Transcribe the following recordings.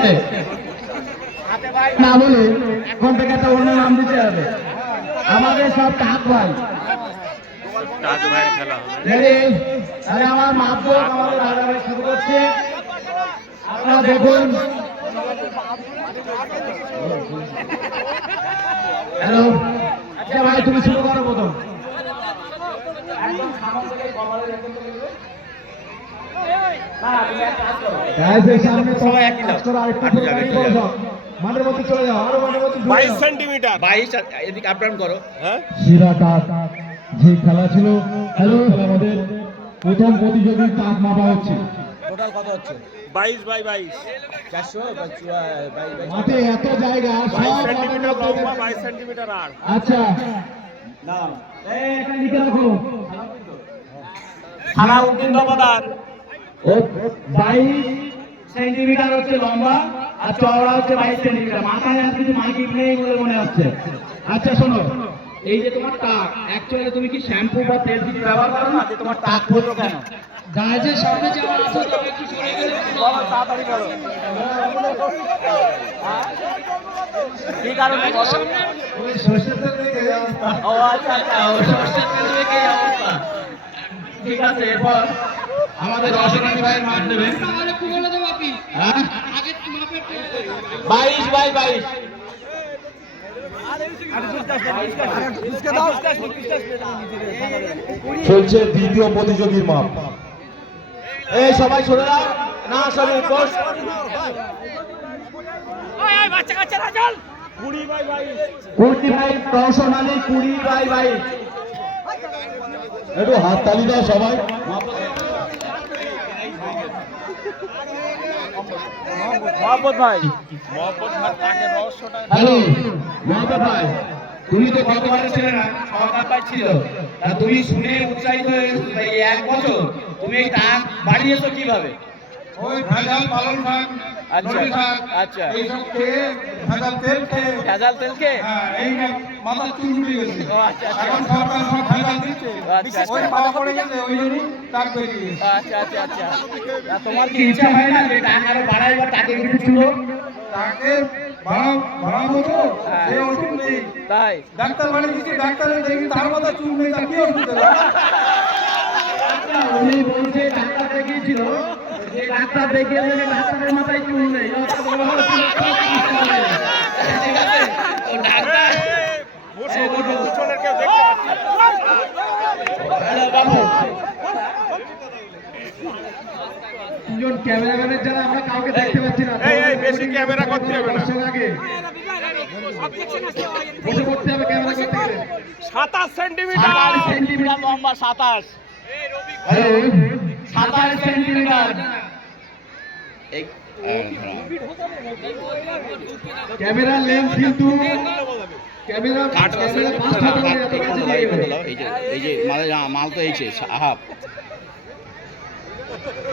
বলে না বলে এখন থেকে একটা অন্য নাম দিতে হবে। আমাদের সব টাক ভাই। আমার মাধ্যম আমাদের রাজাভাই শুরু করছে। আপনারা দেখুন। হ্যালো? আচ্ছা ভাই তুমি শুরু করো প্রথম। বাইশ যাও। সেন্টিমিটার। বাইশ এদিকে আপ ডাউন করো। হ্যাঁ? সেরা যে খেলা ছিল হ্যালো আমাদের প্রথম প্রতিযোগী টাক মাপা হচ্ছে। টোটাল কত হচ্ছে? বাইশ বাই বাইশ। চারশো মাঠে এত জায়গা বাইশ সেন্টিমিটার লম্বা বাইশ সেন্টিমিটার আর আচ্ছা। না এটা লিখে রাখো। সালাউদ্দিন দফাদার ও বাইশ সেন্টিমিটার হচ্ছে লম্বা আর চওড়া হচ্ছে বাইশ সেন্টিমিটার। মাথায় আর কিছু মাইকিং নেই বলে মনে হচ্ছে। আচ্ছা শোনো। এই যে তোমার টাক অ্যাকচুয়ালি তুমি কি শ্যাম্পু বা তেল কিছু ব্যবহার করো না? যে তোমার টাক বলল কেন? গাছের সামনে যাওয়া আছে তবে একটু সরে গেলে বলো তাড়াতাড়ি বলো কি কারণে? বলো? ওই সর্ষের তেল দেখে ও আচ্ছা আচ্ছা। সর্ষের তেল দেখে অবস্থা। ঠিক আছে এরপর? আমাদের ভাইয়ের নেবেন হ্যাঁ? বাইশ বাই বাইশ। চলছে দ্বিতীয় প্রতিযোগীর মাপ। এই সবাই সরে দাও না সবাই বস। কুড়ি বাই বাইশ কুড়ি বাই কুড়ি বাই বাইশ একটু হাত তালি দাও সবাই। মোহাম্মদ ভাই। মহব্বত ভাই তাকে রহস্যটা হ্যালো মহাপত ভাই তুমি তো গতবারে ছিলে না সরকার তুমি শুনে উৎসাহিত হয়ে এক বছর তুমি এই টাক বাড়িয়েছো কীভাবে? ওই ভেজাল পালন শাক আচ্ছা, আচ্ছা। এইসব খেয়ে ভেজাল তেল খেয়ে ভেজাল তেলকে হ্যাঁ, এই মাথা চুল উঠে গেছে। আচ্ছা, আচ্ছা। এখন সরকার সব ভেজাল দিচ্ছে। আচ্ছা, ওই আচ্ছা। গেছে ওই জন্যই টাক বেরিয়ে গেছে। আচ্ছা আচ্ছা আচ্ছা। তোমার কি ইচ্ছা? হয় না যে টাক আরও বাড়াই বা টাকে কিছু ছিল? তাকে বাড়াও বাড়াবো তো হ্যাঁ। সে ওষুধ নেই। তাই? ডাক্তার বাড়ি দিচ্ছে ডাক্তারের দেখি তার মাথা চুল নেই তার কি ওষুধ দেবে? উনি বলছে ডাক্তার দেখিয়েছিল। যে ডাক্তার দেখিয়েছে যে ডাক্তারের মাথায় চুল নেই ঠিক দেখতে পাচ্ছি না। বেশি ক্যামেরা করতে হবে না। আগে বসে করতে হবে ক্যামেরা করতে গেলে সাতাশ সেন্টিমিটার সাতাশ সেন্টিমিটার লম্বা সাতাশ হ্যালো সাতাশ সেন্টিমিটার। ক্যামেরার লেন্স কিন্তু ক্যামেরা ক্যামেরা পাঁচ হাত এত কাছে নিয়ে এই যে এই যে মাল মাল তো এইছে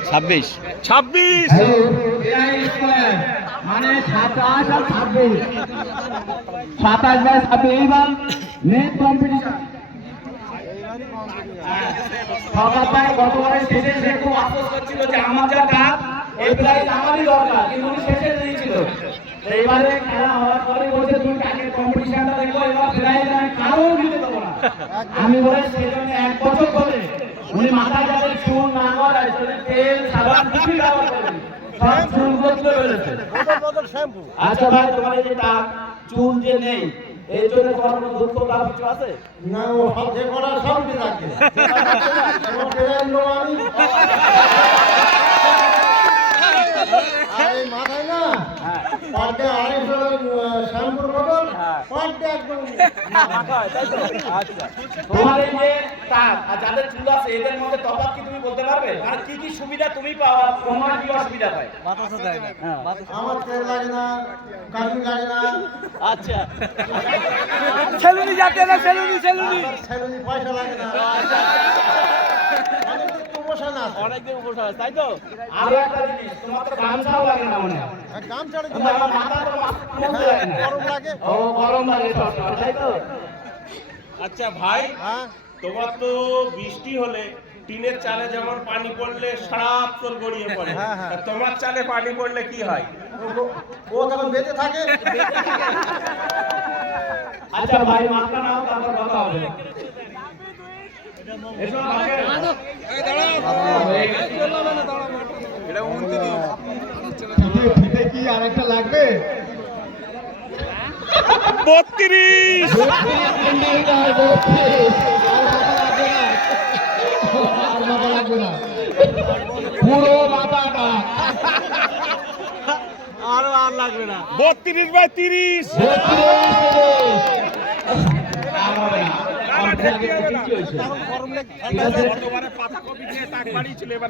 ছাব্বিশ। ছাব্বিশ। মানে সাতাশ আর ছাব্বিশ। সাতাশ বাই ছাব্বিশ এইবার নেট কম্পিটিশন সকালটায় গতবারের শেষে সে খুব আফসোস করছিল যে আমার যা কাজ এই প্রাইজ আমারই দরকার কিন্তু উনি শেষে দিয়েছিল। এবারে খেলা হওয়ার পরে বলছে তুমি কাকের কম্পিটিশনটা দেখো এবার প্রাইজ আমি কারও দিতে দেবো না। আমি বলে সেজন্য এক বছর ধরে উনি মাথায় যাতে চুল না করায় তেল সাবান কিছুই ব্যবহার করেনি সব চুল করতে পেরেছে আচ্ছা ভাই তোমার এই যে চুল যে নেই এই জন্য তোমার কোনো দুঃখ বা কিছু আছে? না ও সব যে করা সব আমি আর মাথায় না? পার ডে আড়াইশো শ্যাম্পুর বদল পার ডে একদম তোমার যে টাক আর যাদের চুল আছে এদের মধ্যে তফাৎ কি তুমি বলতে পারবে? আর কি কি সুবিধা তুমি পাও তোমার কি অসুবিধা পায় আমার তেল লাগে না কাজু লাগে না। আচ্ছা। সেলুনি যাতে না সেলুনি সেলুনি। সেলুনি পয়সা লাগে না। অনেক একটু বসে না অনেকদিন তাই তো? আরও একটা জিনিস তোমার তো গামছাও লাগে না মনে হয়? গরম লাগে। ও গরম লাগে তাই তো? আচ্ছা ভাই হ্যাঁ? তোমার তো বৃষ্টি হলে টিনের চালে যেমন পানি পড়লে সারাপ তোর গড়িয়ে পড়ে। তা তোমার চালে পানি পড়লে কি হয়? ও- তখন বেঁচে থাকে? আচ্ছা ভাই মাথা নাও তারপর কথা হবে। এসো কি আরেকটা লাগবে বত্রিশ। পুরো মাথাটা আরও আর লাগবে না বত্রিশ বাই তিরিশ আমার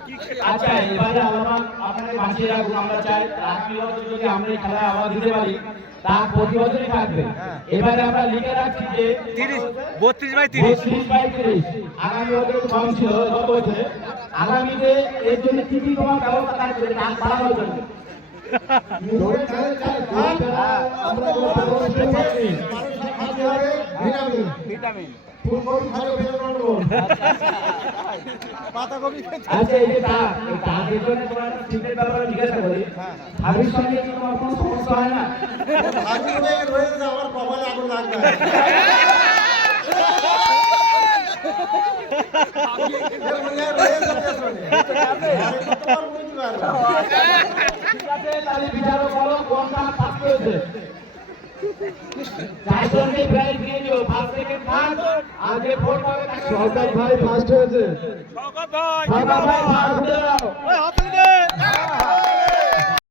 কি খেলে আচ্ছা এবারে আলাদা আপনাদের বাঁচিয়ে আমরা চাই আগামী বছর যদি আমরা এই খেলায় আবার দিতে পারি তা প্রতি বছরই থাকবে। এবারে আমরা লিখে রাখছি যে তিরিশ বত্রিশ বাই বত্রিশ বাই তিরিশ। আগামী বছর কম ছিল গত বছরে আগামীতে এর জন্য কি কি তোমার ব্যবস্থা থাকবে বাড়ানোর জন্য। আমরা কোনো। খাদ্য হবে ভিটামিন। ভিটামিন ফুলকপি খাবে ভেতর পাতাকপি আচ্ছা এই যে এই দাগের জন্য তোমার সিটের ব্যাপারে জিজ্ঞাসা করি ভাবির সঙ্গে কি তোমার কোনো সমস্যা হয় না হাজির হয়ে রয়েছে আমার কপালে আগুন লাগবে হয়? ঠিক আছে তাহলে বিচারো করো কোনটা ফার্স্ট হয়েছে চারজনকে সরকার ভাই ফার্স্ট হয়েছে। ভাই ফার্স্ট